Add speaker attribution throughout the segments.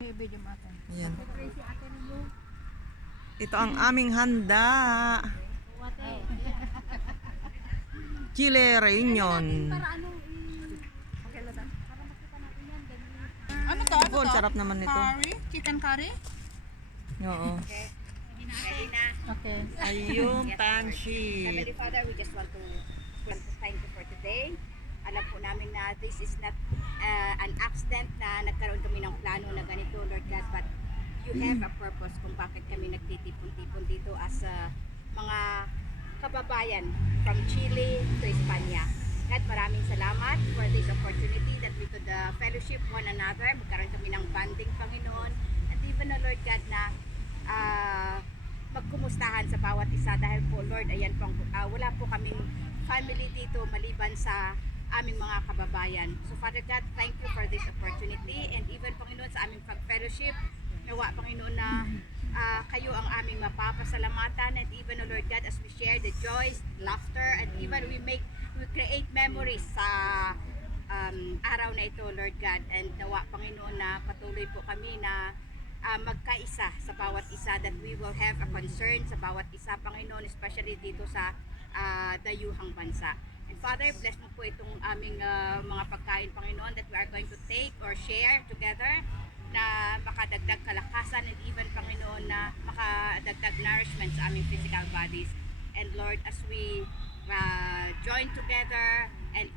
Speaker 1: Ayan. Ito ang aming handa. Chile Reunion.
Speaker 2: Ano to? Ano to?
Speaker 1: sarap naman nito.
Speaker 2: Curry? Chicken curry?
Speaker 1: Oo.
Speaker 3: Ready na.
Speaker 2: Okay.
Speaker 1: Ayun, pansit.
Speaker 3: Heavenly Father, we just want to, thank you for na this is not uh, an accident na nagkaroon kami ng plano na ganito, Lord God, but you have a purpose kung bakit kami nagtitipon-tipon dito as uh, mga kababayan from Chile to Espanya. God, maraming salamat for this opportunity that we could uh, fellowship one another. Magkaroon kami ng banding, Panginoon. At even, uh, Lord God, na ah, magkumustahan sa bawat isa dahil po Lord ayan po ah, wala po kaming family dito maliban sa aming mga kababayan. So Father God, thank you for this opportunity and even Panginoon sa aming pag-fellowship nawa Panginoon na ah, kayo ang aming mapapasalamatan and even oh Lord God as we share the joys, laughter and even we make we create memories sa um, araw na ito Lord God and nawa Panginoon na patuloy po kami na ah, magkaisa sa bawat isa that we will have a concern sa bawat isa Panginoon especially dito sa ah, dayuhang bansa. And Father, bless mo po itong aming ah, mga pagkain Panginoon that we are going to take or share together na makadagdag kalakasan and even Panginoon na makadagdag nourishment sa aming physical bodies. And Lord, as we ah, join together and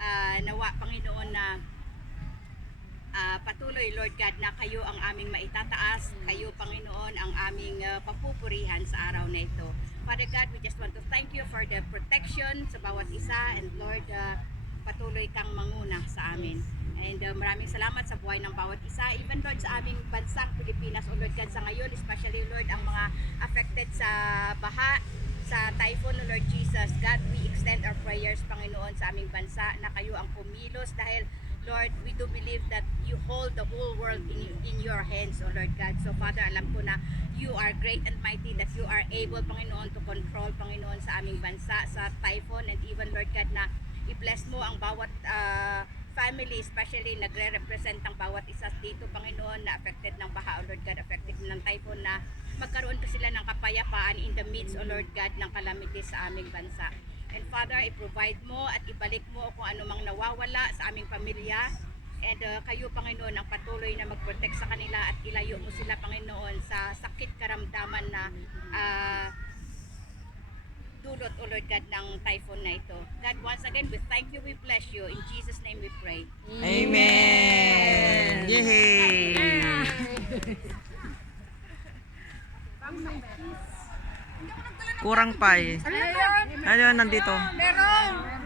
Speaker 3: ah, nawa Panginoon na patuloy Lord God na kayo ang aming maitataas, kayo Panginoon ang aming ah, papupurihan sa araw na ito. Father God, we just want to thank you for the protection sa bawat isa and Lord, ah, patuloy kang manguna sa amin. And ah, maraming salamat sa buhay ng bawat isa, even Lord sa aming bansang Pilipinas, o Lord God sa ngayon, especially Lord ang mga affected sa baha, sa typhoon, O Lord Jesus. God, we extend our prayers, Panginoon, sa aming bansa na kayo ang pumilos dahil Lord, we do believe that you hold the whole world in, in your hands, O Lord God. So Father, alam ko na you are great and mighty, that you are able, Panginoon, to control, Panginoon, sa aming bansa, sa typhoon, and even, Lord God, na i-bless mo ang bawat ah, family, especially nagre-represent ang bawat isa dito, Panginoon, na affected ng baha, O Lord God, affected ng typhoon, na magkaroon pa sila ng kapayapaan in the midst, O Lord God, ng calamity sa aming bansa. And Father, i-provide mo at ibalik mo kung ano mang nawawala sa aming pamilya. And uh, kayo, Panginoon, ang patuloy na mag-protect sa kanila at ilayo mo sila, Panginoon, sa sakit karamdaman na ah, dulot, O Lord God, ng typhoon na ito. God, once again, we thank you, we bless you. In Jesus' name we pray.
Speaker 1: Amen. Yay! Kurang pa ano eh. Ayun, nandito.
Speaker 2: Meron.